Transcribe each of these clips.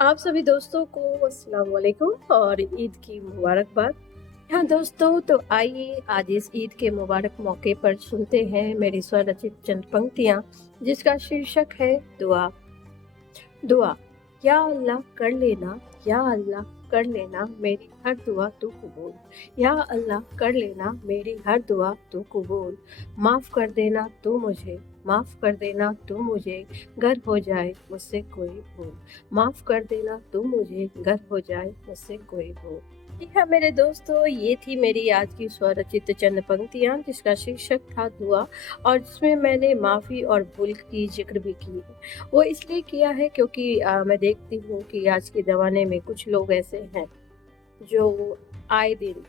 आप सभी दोस्तों को अस्सलाम वालेकुम और ईद की मुबारकबाद। हाँ दोस्तों, तो आइए आज इस ईद के मुबारक मौके पर सुनते हैं मेरी स्वरचित चंद पंक्तियाँ, जिसका शीर्षक है दुआ। दुआ। या अल्लाह कर लेना, या अल्लाह कर लेना मेरी हर दुआ तू कबूल। या अल्लाह कर लेना मेरी हर दुआ तू कबूल। माफ़ कर देना तू मुझे, माफ़ कर देना तू मुझे, गर हो जाए मुझसे कोई भूल। माफ़ कर देना तू मुझे, गर हो जाए मुझसे कोई भूल। जी हाँ मेरे दोस्तों, ये थी मेरी आज की स्वरचित चंद पंक्तियाँ, जिसका शीर्षक था दुआ, और जिसमें मैंने माफ़ी और भूल की जिक्र भी की है। वो इसलिए किया है क्योंकि मैं देखती हूँ कि आज के ज़माने में कुछ लोग ऐसे हैं जो आए दिन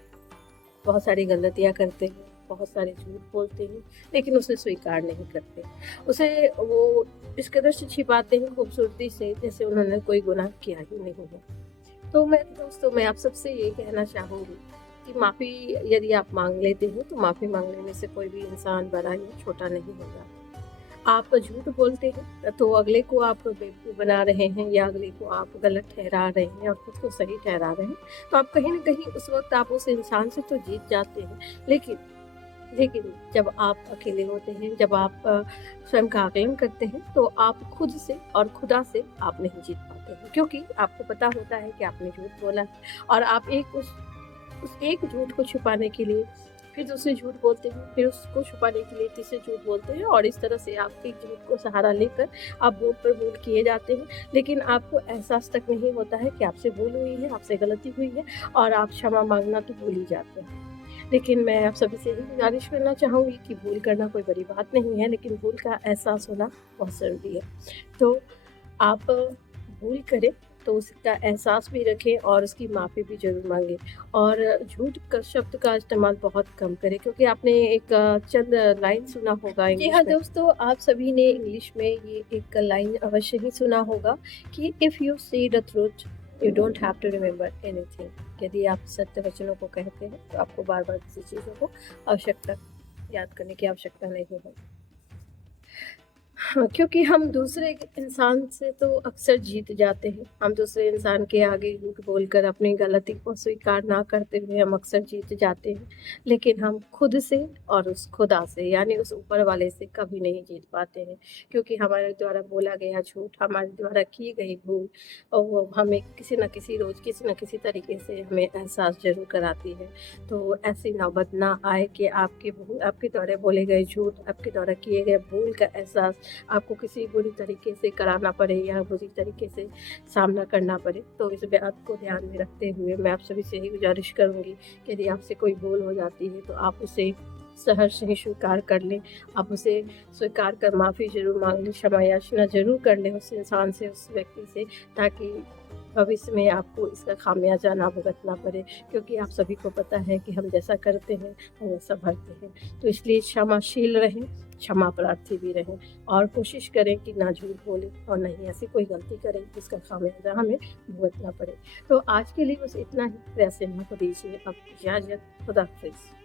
बहुत सारी गलतियाँ करते हैं, बहुत सारे झूठ बोलते हैं, लेकिन उसे स्वीकार नहीं करते। उसे वो इस कदर से छिपाते हैं खूबसूरती से, जैसे उन्होंने कोई गुनाह किया ही नहीं है। तो मैं दोस्तों, मैं आप सबसे ये कहना चाहूँगी कि माफ़ी यदि आप माँग लेते हैं, तो माफ़ी माँग लेने से कोई भी इंसान बड़ा या छोटा नहीं होता। आप झूठ बोलते हैं तो अगले को आप बेवकूफ़ बना रहे हैं या अगले को आप गलत ठहरा रहे हैं और खुद को सही ठहरा रहे हैं। तो आप कहीं न कहीं उस वक़्त आप उस इंसान से तो जीत जाते हैं, लेकिन लेकिन जब आप अकेले होते हैं, जब आप स्वयं का आकलन करते हैं, तो आप खुद से और खुदा से आप नहीं जीत पाते हैं। क्योंकि आपको पता होता है कि आपने झूठ बोला है और आप एक उस एक झूठ को छुपाने के लिए फिर दूसरे झूठ बोलते हैं, फिर उसको छुपाने के लिए तीसरे झूठ बोलते हैं, और इस तरह से आप एक झूठ को सहारा लेकर आप भूल पर भूल किए जाते हैं। लेकिन आपको एहसास तक नहीं होता है कि आपसे भूल हुई है, आपसे गलती हुई है, और आप क्षमा माँगना तो भूल ही जाते हैं। लेकिन मैं आप सभी से यही गुज़ारिश करना चाहूँगी कि भूल करना कोई बड़ी बात नहीं है, लेकिन भूल का एहसास होना बहुत ज़रूरी है। तो आप भूल करें तो उसका एहसास भी रखें और उसकी माफ़ी भी ज़रूर माँगें, और झूठ का शब्द का इस्तेमाल बहुत कम करें, क्योंकि आपने एक चंद लाइन सुना होगा जी हाँ इंग्लिश में। दोस्तों, आप सभी ने इंग्लिश में ये एक लाइन अवश्य ही सुना होगा कि if you see the truth you don't have to remember anything. यदि आप सत्य वचनों को कहते हैं तो आपको बार-बार किसी चीज़ों को आवश्यकता याद करने की आवश्यकता नहीं होगी। हाँ, क्योंकि हम दूसरे इंसान से तो अक्सर जीत जाते हैं। हम दूसरे इंसान के आगे झूठ बोलकर अपनी गलती को स्वीकार ना करते हुए हम अक्सर जीत जाते हैं। लेकिन हम खुद से और उस खुदा से, यानी उस ऊपर वाले से कभी नहीं जीत पाते हैं। क्योंकि हमारे द्वारा बोला गया झूठ, हमारे द्वारा की गई भूल, और वो हमें किसी न किसी रोज़ किसी न किसी तरीके से हमें एहसास ज़रूर कराती है। तो ऐसी नौबत ना आए कि आपके द्वारा बोले गए झूठ, आपके द्वारा किए गए भूल का एहसास आपको किसी बुरी तरीके से कराना पड़े या बुरी तरीके से सामना करना पड़े। तो इस बात को ध्यान में रखते हुए मैं आप सभी से यही गुज़ारिश करूँगी कि यदि आपसे कोई भूल हो जाती है तो आप उसे सहर्ष ही स्वीकार कर लें। आप उसे स्वीकार कर माफ़ी ज़रूर माँग लें, क्षमा याचना ज़रूर कर लें उस इंसान से, उस व्यक्ति से, ताकि भविष्य में आपको इसका खामियाज़ा ना भुगतना पड़े। क्योंकि आप सभी को पता है कि हम जैसा करते हैं, हम वैसा भरते हैं। तो इसलिए क्षमाशील रहें, क्षमा प्रार्थी भी रहें, और कोशिश करें कि ना झूठ बोलें और ना ही ऐसी कोई गलती करें जिसका खामियाज़ा हमें भुगतना पड़े। तो आज के लिए बस इतना ही। वैसे ना को दीजिए अब इजाज़त। खुदा हाफ़िज़।